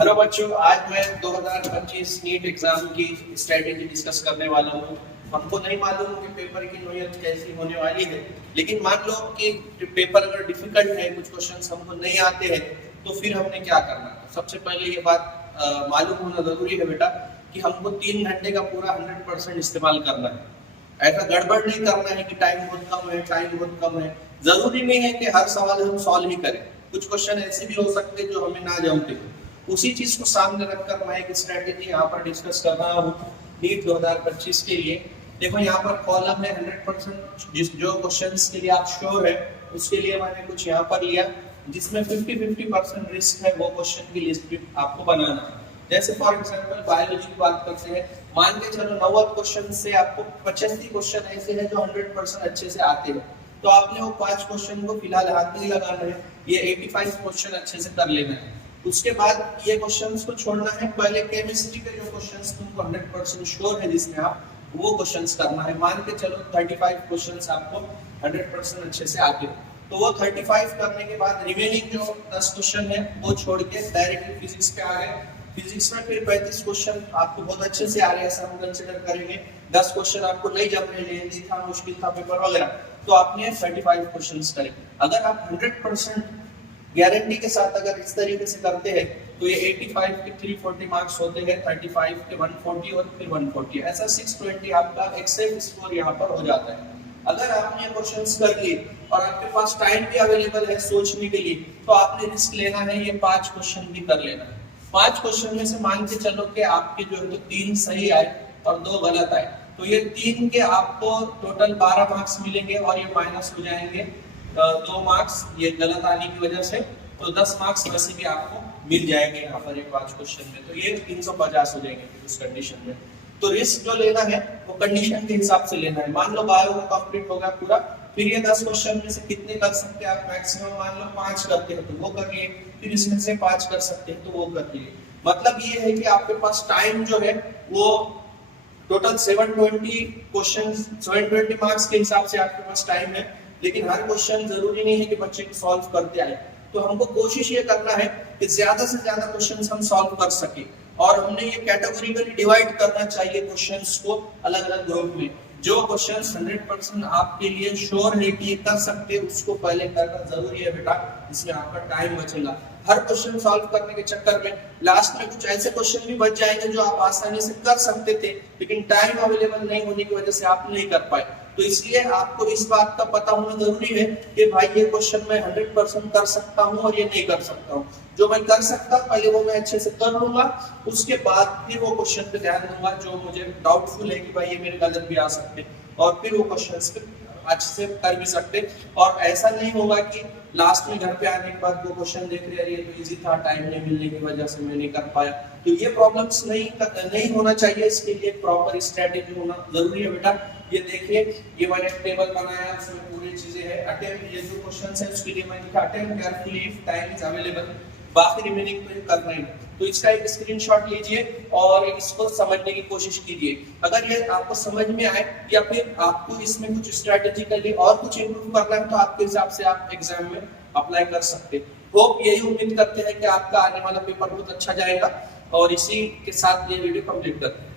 Hello बच्चों, आज मैं 2025 नीट एग्जाम की स्ट्रेटेजी डिस्कस करने वाला हूँ। हमको नहीं मालूम कि पेपर की नोयत कैसी होने वाली है, लेकिन मान लो कि पेपर अगर डिफिकल्ट है, कुछ क्वेश्चंस हमको नहीं आते हैं, तो फिर हमने क्या करना है। सबसे पहले ये बात मालूम होना जरूरी है बेटा कि हमको 3 घंटे का पूरा 100% इस्तेमाल करना है। ऐसा गड़बड़ नहीं करना है कि टाइम बहुत कम है, टाइम बहुत कम है। जरूरी नहीं है कि हर सवाल हम सॉल्व ही करें। कुछ क्वेश्चन ऐसे भी हो सकते हैं जो हमें ना जमते हो। उसी चीज को सामने रखकर मैं एक स्ट्रेटेजी यहाँ पर डिस्कस कर रहा हूँ नीट 2025 के लिए। देखो यहाँ पर कॉलम है 100%, जिस जो क्वेश्चंस के लिए आप श्योर है उसके लिए मैंने कुछ यहाँ पर लिया, जिसमें 50-50% रिस्क है, वो क्वेश्चन की लिस्ट भी आपको बनाना है। जैसे फॉर एग्जांपल बायोलॉजी की बात करते हैं, मान के चलो 90 क्वेश्चन से आपको 85 क्वेश्चन ऐसे हैं जो 100% अच्छे से आते हैं, तो आपने वो 5 क्वेश्चन को फिलहाल हाथ नहीं लगाना है, ये 85 क्वेश्चन अच्छे से कर लेना है। उसके बाद ये क्वेश्चंस को छोड़ना है। पहले केमिस्ट्री के जो क्वेश्चंस तुमको 100% श्योर है जिसमें आप वो क्वेश्चंस करना है। मान के चलो 35 क्वेश्चंस आपको 100% अच्छे से आते हैं, तो वो 35 करने के बाद रिमेनिंग जो 10 क्वेश्चन है वो छोड़ के डायरेक्टली फिजिक्स पे आ गए। फिजिक्स में फिर 35 क्वेश्चन आपको बहुत अच्छे से आ रहे हैं, ऐसा हम कंसिडर करेंगे। 10 क्वेश्चन आपको नहीं जम रहे, लेंदी था, मुश्किल था पेपर वगैरह, तो आपने 35 क्वेश्चंस करे। अगर आप 100% गारंटी के साथ अगर इस तरीके से करते हैं तो ये 85 के 340 मार्क्स होते हैं, 35 के 140 और फिर 140, ऐसा 620 आपका एक्सेल स्कोर यहाँ पर हो जाता है। अगर आपने क्वेश्चंस कर लिए और आपके पास टाइम भी अवेलेबल है सोचने के लिए, तो आपने रिस्क लेना है, ये 5 क्वेश्चन भी कर लेना है। 5 क्वेश्चन में से मान के चलो कि आपके जो है 3 सही आए और 2 गलत आए, तो ये 3 के आपको टोटल 12 मार्क्स मिलेंगे और ये माइनस हो जाएंगे 2 मार्क्स ये गलत आने की वजह से, तो 10 मार्क्स वैसे भी आपको मिल जाएंगे यहाँ पर एक 5 क्वेश्चन में, तो ये 350 हो जाएंगे उस कंडीशन में। तो रिस्क जो लेना है वो कंडीशन के हिसाब से लेना है। मान लो बायो का कंप्लीट हो गया पूरा, फिर ये 10 क्वेश्चन में से कितने कर सकते हैं आप, मैक्सिमम मान लो 5 करते हैं तो वो कर लिए, फिर इसमें से 5 कर सकते हैं तो वो कर लिए। मतलब ये है कि आपके पास टाइम जो है वो टोटल 720 क्वेश्चन 720 मार्क्स के हिसाब से आपके पास टाइम है, लेकिन हर क्वेश्चन जरूरी नहीं है कि बच्चे को सॉल्व करते आए। तो हमको कोशिश ये करना है कि ज्यादा से ज्यादा क्वेश्चंस हम सॉल्व कर सके, और हमने ये कैटेगोरिकली डिवाइड करना चाहिए क्वेश्चंस को अलग अलग ग्रुप में। जो क्वेश्चंस 100% आपके लिए श्योर है कि ये कर सकते हैं, उसको पहले करना जरूरी है बेटा, इसमें आपका टाइम बचेगा। हर क्वेश्चन सॉल्व करने के चक्कर में लास्ट में कुछ ऐसे क्वेश्चन भी बच जाएंगे जो आप आसानी से कर सकते थे, लेकिन टाइम अवेलेबल नहीं होने की वजह से आप नहीं कर पाए। तो इसलिए आपको इस बात का पता होना जरूरी है कि भाई ये क्वेश्चन मैं 100% कर सकता हूँ और ये नहीं कर सकता हूँ। जो मैं कर सकता पहले वो मैं अच्छे से कर लूंगा, उसके बाद फिर वो क्वेश्चन पे ध्यान दूंगा जो मुझे डाउटफुल है कि भाई ये मेरे गलत भी आ सकते, और फिर वो क्वेश्चंस पे अच्छे से कर भी सकते। और ऐसा नहीं होगा कि लास्ट में घर पे आने के बाद वो क्वेश्चन देख रहे हैं ये तो इजी था, टाइम नहीं मिलने की वजह से मैं नहीं कर पाया। तो ये प्रॉब्लम्स नहीं होना चाहिए, इसके लिए प्रॉपर स्ट्रेटेजी होना जरूरी है बेटा। ये देखिए, ये मैंने टेबल बनाया, उसमें पूरी चीजें हैं। अटेम्प्ट, ये जो क्वेश्चंस है उसके लिए मैंने लिखा attempt carefully if time is available, बाकी रिमेनिंग तो ये करना ही है। तो इसका एक स्क्रीनशॉट लीजिए और इसको समझने की कोशिश कीजिए। अगर ये आपको समझ में आए या फिर आपको इसमें कुछ स्ट्रेटेजिकली और कुछ इंप्रूव करना है, तो आपके हिसाब से आप एग्जाम में अप्लाई कर सकते हैं। होप यही उम्मीद करते हैं कि आपका आने वाला पेपर बहुत अच्छा जाएगा, और इसी के साथ ये वीडियो कंप्लीट करते हैं।